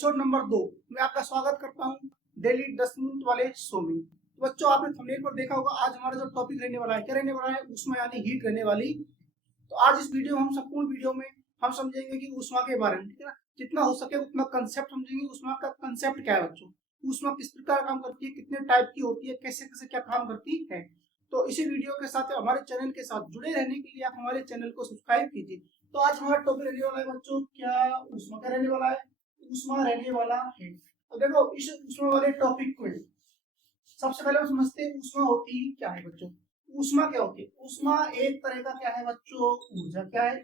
Episode number 2 में आपका स्वागत करता हूं डेली 10 मिनट वाले शो में। तो बच्चों, आपने थंबनेल पर देखा होगा आज हमारा जो टॉपिक रहने वाला है, क्या रहने वाला है? ऊष्मा यानी हीट रहने वाली। तो आज इस वीडियो में हम संपूर्ण वीडियो में हम समझेंगे कि ऊष्मा के बारे में, ठीक है ना। जितना हो सके उतना कंसेप्ट समझेंगे। ऊष्मा का कंसेप्ट क्या है बच्चों, ऊष्मा किस प्रकार काम करती है, कितने टाइप की होती है, कैसे कैसे क्या काम करती है। तो इसी वीडियो के साथ हमारे चैनल के साथ जुड़े रहने के लिए आप हमारे चैनल को सब्सक्राइब कीजिए। तो आज हमारा टॉपिक रहने वाला है बच्चों, क्या ऊष्मा क्या रहने वाला है? ऊष्मा रहने वाला है। तो देखो, इस ऊष्मा वाले टॉपिक को सबसे पहले हम समझते हैं ऊष्मा होती क्या है बच्चों। ऊष्मा क्या होती है? ऊष्मा एक तरह का क्या है बच्चों? ऊर्जा। क्या है?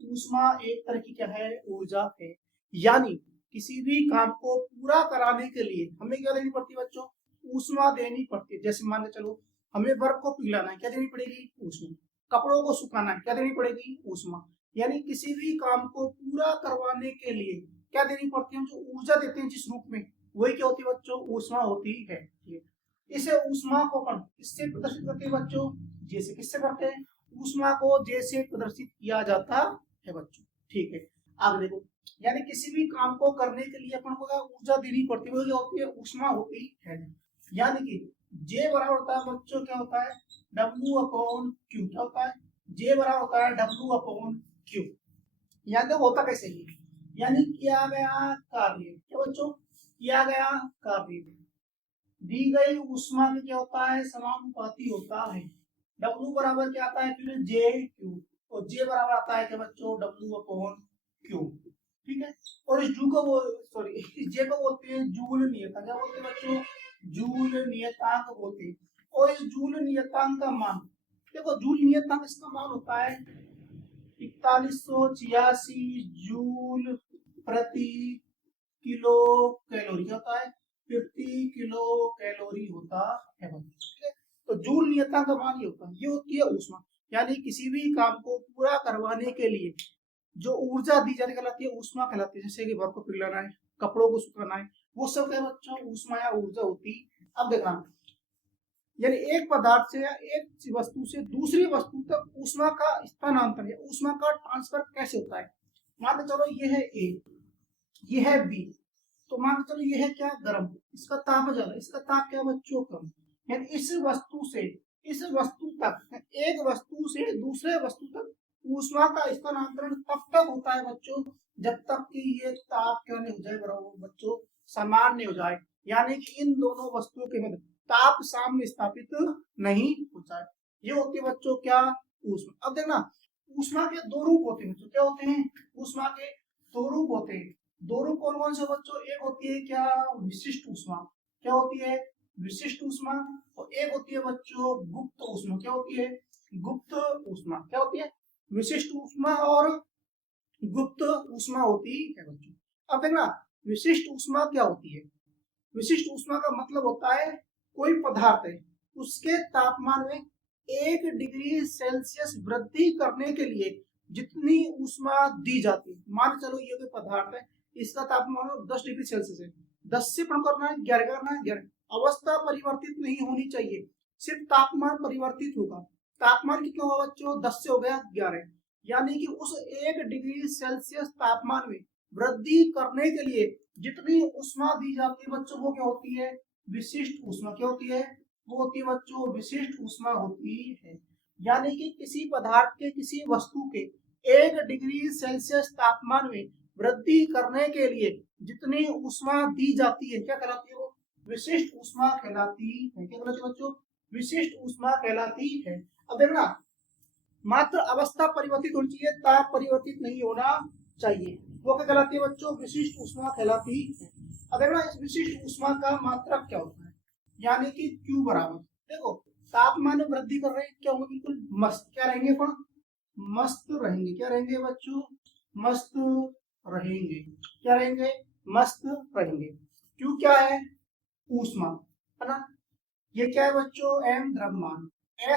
ऊष्मा एक तरह की क्या है? ऊर्जा है। यानी किसी भी काम को पूरा कराने के लिए हमें क्या देनी पड़ती है बच्चों? ऊष्मा देनी पड़ती है। जैसे मान के चलो, हमें बर्फ को पिघलाना है, क्या देनी पड़ेगी? ऊष्मा। कपड़ों को सुखाना है, क्या देनी पड़ेगी? ऊष्मा। यानी किसी भी काम को पूरा करवाने के लिए क्या देनी पड़ती है? जो ऊर्जा देते हैं जिस रूप में, वही क्या होती है बच्चों? ऊष्मा होती है। इसे ऊष्मा को अपन किससे प्रदर्शित करते हैं बच्चों? जैसे किससे करते हैं? ऊष्मा को जैसे प्रदर्शित किया जाता है बच्चों। ठीक है, आगे देखो। यानी किसी भी काम को करने के लिए अपन को ऊर्जा देनी पड़ती है, वो क्या होती है? ऊष्मा होती है। यानी कि जे बराबर होता है बच्चों, क्या होता है? W upon Q. क्या होता है? जे बराबर होता है W अपॉन क्यू। यहाँ देखो होता कैसे ही, यानी किया गया कार्य, क्या बच्चों? किया गया कार्य दी गई ऊष्मा में क्या होता है? समानुपाती होता है। W बराबर क्या आता है फिर? जे क्यू। और जे बराबर आता है क्या बच्चों? W upon Q. ठीक है। और इस जू को वो सॉरी इस जे को बोलते हैं जूल नियतांक। क्या बोलते हैं बच्चों? जूल नियतांक बोलते हैं। और इस जूल नियतांक का मान देखो, जूल नियतांक इसका मान होता है 4186 जूल प्रति किलो कैलोरी होता है, प्रति किलो कैलोरी होता है। ठीक है। तो जूल नियतांक का मान ये होता है, ये होती है ऊष्मा। यानी किसी भी काम को पूरा करवाने के लिए जो ऊर्जा दी जाती कहलाती है ऊष्मा कहलाती है। जैसे कि बर्फ को पिघलाना है, कपड़ों को सुखाना है, वो सब क्या बच्चों? ऊष्मा या ऊर्जा होती। अब देखना, यानी एक पदार्थ से या एक वस्तु से दूसरी वस्तु तक ऊष्मा का स्थानांतरण या ऊष्मा का ट्रांसफर कैसे होता है? मान के चलो ये है ए, ये है बी। तो मान के चलो ये है क्या? गर्म, इसका ताप ज्यादा, इसका ताप क्या बच्चों? कम। यानी इस वस्तु से इस वस्तु तक, एक वस्तु से दूसरे वस्तु तक ऊष्मा का स्थानांतरण तब तक होता है बच्चों जब तक कि ये ताप क्या नहीं हो जाए बराबर बच्चों? सामान्य हो जाए। यानी कि इन दोनों वस्तुओं के मध्य ताप साम्य स्थापित नहीं हो जाए। ये होती है बच्चों क्या? ऊष्मा। अब देखना, ऊष्मा के दो रूप होते हैं बच्चों। क्या होते हैं? ऊष्मा के दो रूप होते हैं। दो रूप कौन कौन से बच्चों? एक होती है क्या? विशिष्ट ऊष्मा। क्या होती है? विशिष्ट ऊष्मा। और एक होती है बच्चों गुप्त ऊष्मा। क्या होती है? गुप्त ऊष्मा। क्या होती है? विशिष्ट ऊष्मा और गुप्त ऊष्मा होती है बच्चों। अब देखना, विशिष्ट ऊष्मा क्या होती है? विशिष्ट ऊष्मा का मतलब होता है कोई पदार्थ है, उसके तापमान में 1 डिग्री सेल्सियस वृद्धि करने के लिए जितनी ऊष्मा दी जाती है। मान चलो ये कोई पदार्थ है, इसका तापमान 10 डिग्री सेल्सियस है, 10 से कम करना है, 11 करना है, 11। अवस्था परिवर्तित नहीं होनी चाहिए, सिर्फ तापमान परिवर्तित होगा। तापमान कितना होगा बच्चों? 10 से हो गया 11। यानी कि उस 1 डिग्री सेल्सियस तापमान में वृद्धि करने के लिए जितनी ऊष्मा दी जाती है बच्चों, वो क्या होती है? विशिष्ट ऊष्मा। क्या होती है? वो होती है बच्चों विशिष्ट ऊष्मा होती है। यानी कि किसी पदार्थ के, किसी वस्तु के 1 डिग्री सेल्सियस तापमान में वृद्धि करने के लिए जितनी ऊष्मा दी जाती है, क्या कहलाती है? वो विशिष्ट ऊष्मा कहलाती है। क्या कहलाती है बच्चों? विशिष्ट ऊष्मा कहलाती है। अब देखना, मात्र अवस्था परिवर्तित होनी चाहिए, ताप परिवर्तित नहीं होना चाहिए। वो क्या कहलाती है बच्चों? विशिष्ट ऊष्मा कहलाती है। अब देखना, इस विशिष्ट ऊष्मा का मात्रक क्या होता है? यानी कि Q बराबर, देखो तापमान में वृद्धि कर रहे हैं, क्या होगा? बिल्कुल मस्त। क्या रहेंगे अपन? मस्त रहेंगे। क्या रहेंगे बच्चों? मस्त रहेंगे। क्या रहेंगे? मस्त रहेंगे। Q क्या है? ऊष्मा, है ना। ये क्या है बच्चों? M द्रव्यमान।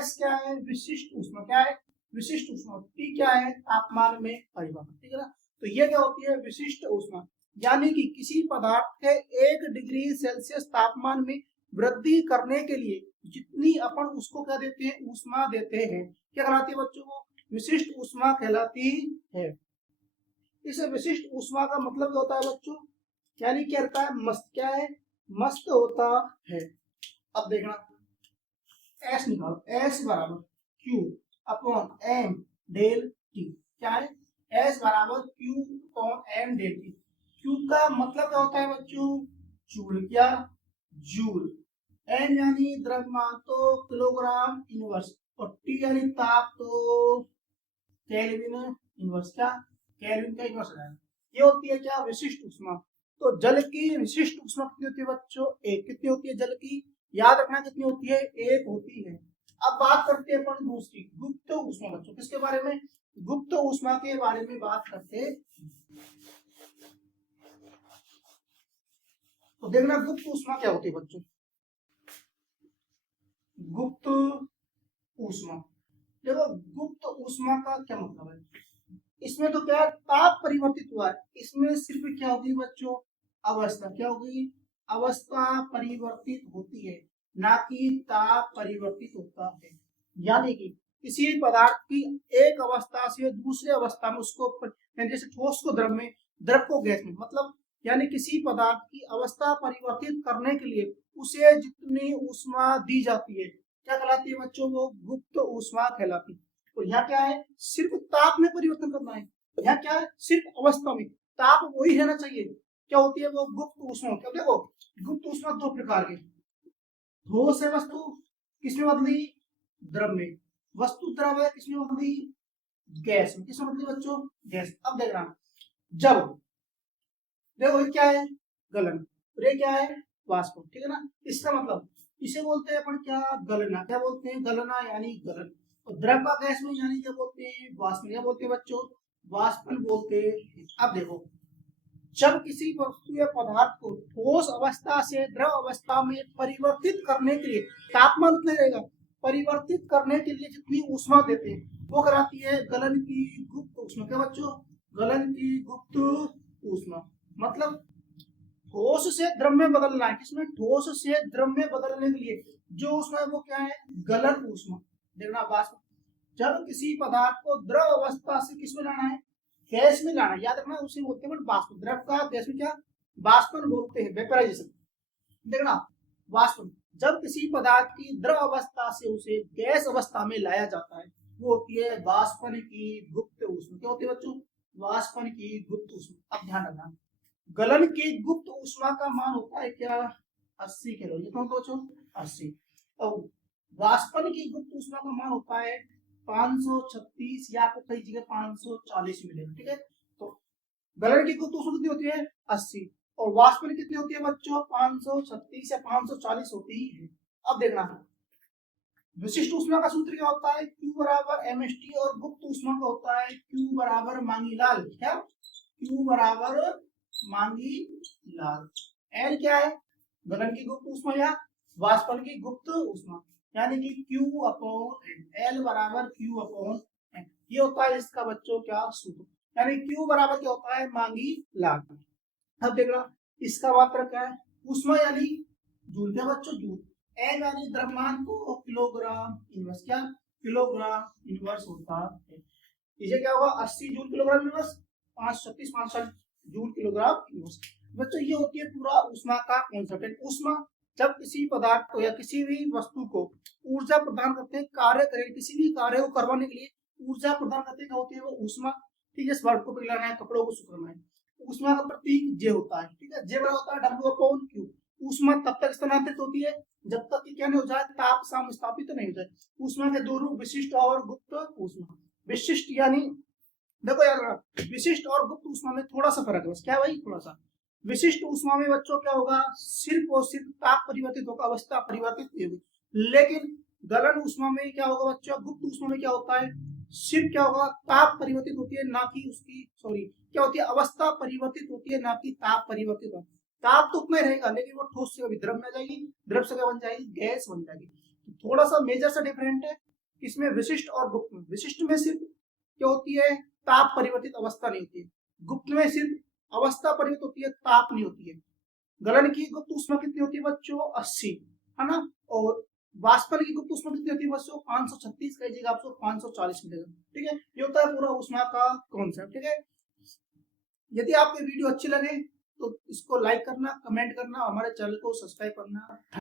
S क्या है? विशिष्ट ऊष्मा। क्या है? विशिष्ट ऊष्मा। T क्या है? तापमान में परिवर्तन। ठीक है ना। तो ये क्या होती है? विशिष्ट ऊष्मा। यानी कि किसी पदार्थ के 1 डिग्री सेल्सियस तापमान में वृद्धि करने के लिए जितनी अपन उसको क्या देते हैं? ऊष्मा देते हैं। क्या कहलाती है बच्चों को? विशिष्ट ऊष्मा कहलाती है। इस विशिष्ट ऊष्मा का मतलब क्या होता है बच्चों? यानी क्या रहता है, मस्त क्या है, मस्त होता है। अब देखना एस निकालो, एस बराबर Q upon M del T. क्या है, एस बराबर Q upon M del T. Q का मतलब क्या होता है बच्चों, जूल, क्या जूल। एम यानी द्रव्यमान तो किलोग्राम इनवर्स, और टी यानी ताप तो केल्विन इनवर्स, क्या केल्विन का इनवर्स है। ये होती है क्या, विशिष्ट ऊष्मा। तो जल की विशिष्ट ऊष्मा कितनी होती है बच्चों, एक। कितनी होती है जल की, याद रखना कितनी होती है, एक होती है। अब बात करते हैं अपन दूसरी गुप्त ऊष्मा बच्चों, किसके बारे में, गुप्त ऊष्मा के बारे में बात करते हैं। तो देखना गुप्त ऊष्मा क्या होती है बच्चों, गुप्त ऊष्मा। देखो गुप्त ऊष्मा का क्या मतलब है, इसमें तो क्या ताप परिवर्तित हुआ है, इसमें सिर्फ क्या होगी बच्चों, अवस्था। क्या होगी, अवस्था परिवर्तित होती है, ना कि ताप परिवर्तित होता है। यानी कि किसी पदार्थ की एक अवस्था से दूसरे अवस्था में उसको जैसे ठोस को द्रव में, द्रव को गैस में, मतलब यानी किसी पदार्थ की अवस्था परिवर्तित करने के लिए उसे जितनी ऊष्मा दी जाती है क्या कहलाती है बच्चों, वो गुप्त ऊष्मा कहलाती है। और यहाँ क्या है, सिर्फ ताप में परिवर्तन करना है। यहाँ क्या है, सिर्फ अवस्था में ताप वही रहना चाहिए। क्या होती है वो गुप्त ऊष्मा। क्या देखो गुप्त ऊष्मा दो प्रकार के, ठोस है वस्तु किसमें बदली, द्रव में। वस्तु द्रव है किसमें बदली, गैस में। किसमें बदली बच्चों, गैस। अब देख रहा जब देखो ये क्या है, गलन, और ये क्या है, वाष्प। ठीक है ना, इसका मतलब इसे बोलते हैं अपन क्या, गलना। क्या बोलते हैं, गलना यानी गलन। और द्रव का गैस में यानी क्या बोलते हैं, वाष्प। क्या बोलते हैं बच्चों, वाष्पन बोलते हैं। अब देखो जब किसी वस्तु या पदार्थ को ठोस अवस्था से द्रव अवस्था में परिवर्तित करने के लिए तापमान उतना रहेगा, परिवर्तित करने के लिए जितनी ऊष्मा देते हैं वो कराती है गलन की गुप्त ऊष्मा। क्या बच्चों, गलन की गुप्त ऊष्मा। मतलब ठोस से द्रव में बदलना है, किसमें, ठोस से द्रव में बदलने के लिए जो ऊष्मा है वो क्या है, गलन ऊष्मा। देखना वाष्प, जब किसी पदार्थ को द्रव अवस्था से किसमें लाना है, गैस में लाना है, याद रखना उसे बोलते हैं वाष्प। द्रव का गैस में क्या, वाष्पन बोलते हैं, वेपराइजेशन। देखना वाष्पन, जब किसी पदार्थ की द्रव अवस्था से उसे गैस अवस्था में लाया जाता है वो होती है वाष्पन की गुप्त ऊष्मा। क्या होती है बच्चों, वाष्पन की गुप्त ऊष्मा। अब ध्यान रखना गलन की गुप्त ऊष्मा का मान होता है क्या, 80 किलो। ये कौन बच्चों, 80। और वाष्पन की गुप्त ऊष्मा का मान होता है 536, या आपको कई जगह 540 मिलेगा। ठीक है, तो गलन की गुप्त ऊष्मा कितनी होती है, 80, और वाष्पन कितनी होती है बच्चों, 536 या 540 होती है। अब देखना विशिष्ट ऊष्मा का सूत्र क्या होता है, Q बराबर mst, और गुप्त ऊष्मा का होता है Q बराबर मांगी लाल। क्या, Q बराबर मांगी लाल। L क्या है, गलन की गुप्त ऊष्मा या वाष्पन की गुप्त ऊष्मा, यानी कि Q अपॉन L बराबर Q अपॉन M। ये होता है इसका बच्चों क्या सूत्र, यानी Q बराबर क्या होता है, मांगी लाल। अब देखना इसका मात्रा क्या है, ऊष्मा यानी जूल। क्या बच्चों, जूल। एम यानी द्रव्यमान को किलोग्राम इनवर्स। क्या, किलोग्राम इनवर्स होता है। इसे क्या होगा, 80 joule kilogram inverse, 536 540 joule kilogram inverse. बच्चों ये होती है पूरा ऊष्मा का कॉन्सेप्ट। ऊष्मा जब किसी पदार्थ को या किसी भी वस्तु को ऊर्जा प्रदान करते हैं, कार्य करें, किसी भी कार्य को करवाने के लिए ऊर्जा प्रदान करते हैं, क्या होती है वो ऊष्मा। ठीक है, स्वर्ग को पिघलाना है, कपड़ों को सुखाना है। ऊष्मा का प्रतीक जे होता है। ठीक है, जे बड़ा होता है डब्ल्यू अपॉन क्यू। ऊष्मा तब तक स्थानांतरित होती है जब तक कि क्या नहीं हो जाए, ताप समस्थापित नहीं हो जाए। ऊष्मा के दो रूप, विशिष्ट और गुप्त ऊष्मा। विशिष्ट यानी देखो यार, विशिष्ट और गुप्त ऊष्मा में थोड़ा सा फर्क है बस। क्या भाई, थोड़ा सा। विशिष्ट ऊष्मा में बच्चों क्या होगा, सिर्फ और सिर्फ ताप परिवर्तित होगा, अवस्था परिवर्तित नहीं होगी। लेकिन गलन ऊष्मा में क्या होगा बच्चों, गुप्त ऊष्मा में क्या होता है, सिर्फ क्या होगा, ताप परिवर्तित होती है, ना कि उसकी सॉरी क्या होती है, अवस्था परिवर्तित होती है, ना कि ताप परिवर्तित होता है। ताप तो उतना ही रहेगा, लेकिन वो ठोस से कभी द्रव में आ जाएगी, द्रव से क्या बन जाएगी, गैस बन जाएगी। तो थोड़ा सा मेजर सा डिफरेंट है इसमें विशिष्ट और गुप्त में। विशिष्ट में सिर्फ क्या होती है, ताप परिवर्तित अवस्था नहीं होती है। गुप्त में सिर्फ अवस्था परिवर्तित होती है, ताप नहीं होती है। गलन की गुप्त ऊष्मा कितनी होती है बच्चों, 80, है ना। और वाष्पन की गुप्त ऊष्मा कितनी होती है बच्चों, 536 का जगह आपको 540 मिलेगा। ठीक है, ये होता है पूरा ऊष्मा का कॉन्सेप्ट। ठीक है, यदि आपको वीडियो अच्छी लगे तो इसको लाइक करना, कमेंट करना, हमारे चैनल को सब्सक्राइब करना।